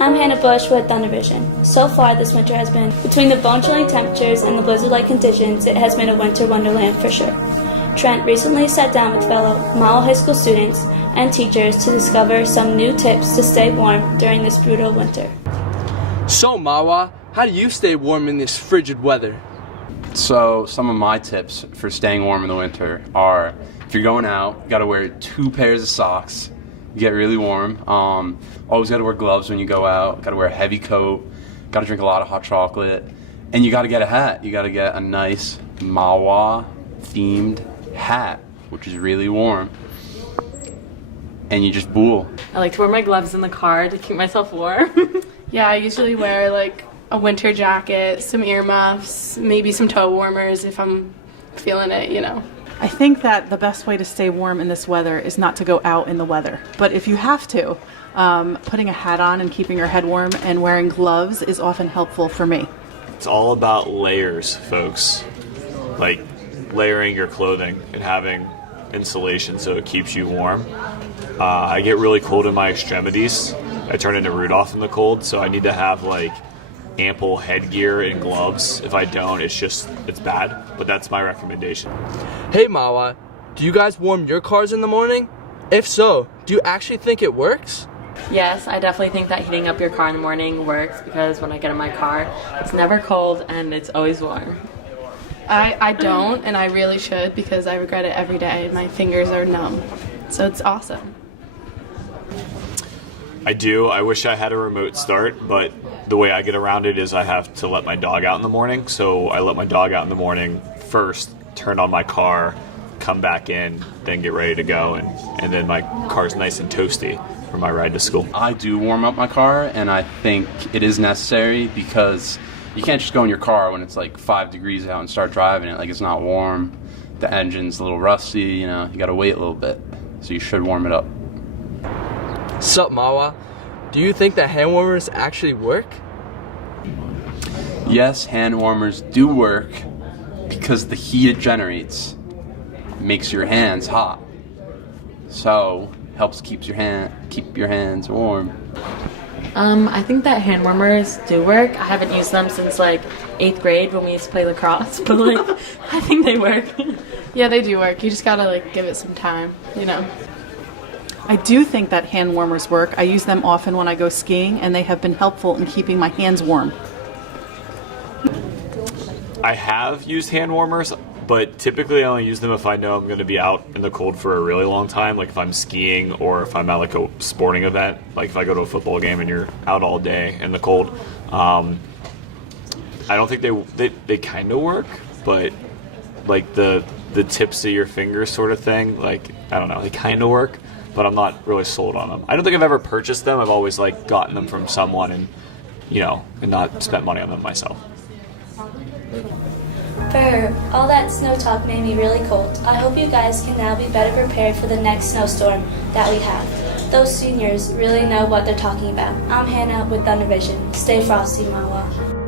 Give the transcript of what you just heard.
I'm Hannah Bush with Thunder Vision. So far this winter has been, between the bone-chilling temperatures and the blizzard-like conditions, it has been a winter wonderland for sure. Trent recently sat down with fellow Mahwah High School students and teachers to discover some new tips to stay warm during this brutal winter. So Mahwah, how do you stay warm in this frigid weather? So some of my tips for staying warm in the winter are, if you're going out, you gotta wear 2 pairs of socks. You get really warm. Always gotta wear gloves when you go out. Gotta wear a heavy coat. Gotta drink a lot of hot chocolate. And you gotta get a hat. You gotta get a nice Mahwah themed hat, which is really warm. And you just bool. I like to wear my gloves in the car to keep myself warm. Yeah, I usually wear like a winter jacket, some earmuffs, maybe some toe warmers if I'm feeling it, you know. I think that the best way to stay warm in this weather is not to go out in the weather. But if you have to, putting a hat on and keeping your head warm and wearing gloves is often helpful for me. It's all about layers, folks. Like layering your clothing and having insulation so it keeps you warm. I get really cold in my extremities. I turn into Rudolph in the cold, so I need to have like ample headgear and gloves. If I don't, it's bad, but that's my recommendation. Hey Mahwah, do you guys warm your cars in the morning? If so, do you actually think it works? Yes, I definitely think that heating up your car in the morning works because when I get in my car, it's never cold and it's always warm. I don't, and I really should because I regret it every day. My fingers are numb, so it's awesome. I do. I wish I had a remote start, but the way I get around it is I have to let my dog out in the morning. So I let my dog out in the morning first, turn on my car, come back in, then get ready to go, and then my car's nice and toasty for my ride to school. I do warm up my car, and I think it is necessary because you can't just go in your car when it's like 5 degrees out and start driving it like it's not warm. The engine's a little rusty, you know, you gotta wait a little bit. So you should warm it up. Sup Mahwah, do you think that hand warmers actually work? Yes, hand warmers do work because the heat it generates makes your hands hot. So helps keep your hands warm. I think that hand warmers do work. I haven't used them since like 8th grade when we used to play lacrosse, but like I think they work. Yeah, they do work. You just gotta like give it some time, you know. I do think that hand warmers work. I use them often when I go skiing, and they have been helpful in keeping my hands warm. I have used hand warmers, but typically I only use them if I know I'm going to be out in the cold for a really long time, like if I'm skiing or if I'm at like a sporting event, like if I go to a football game and you're out all day in the cold. I don't think they kind of work, but like the tips of your fingers sort of thing, like I don't know, they kind of work, but I'm not really sold on them. I don't think I've ever purchased them. I've always like gotten them from someone and, you know, and not spent money on them myself. For her, all that snow talk made me really cold. I hope you guys can now be better prepared for the next snowstorm that we have. Those seniors really know what they're talking about. I'm Hannah with Thunder Vision. Stay frosty, Mahwah.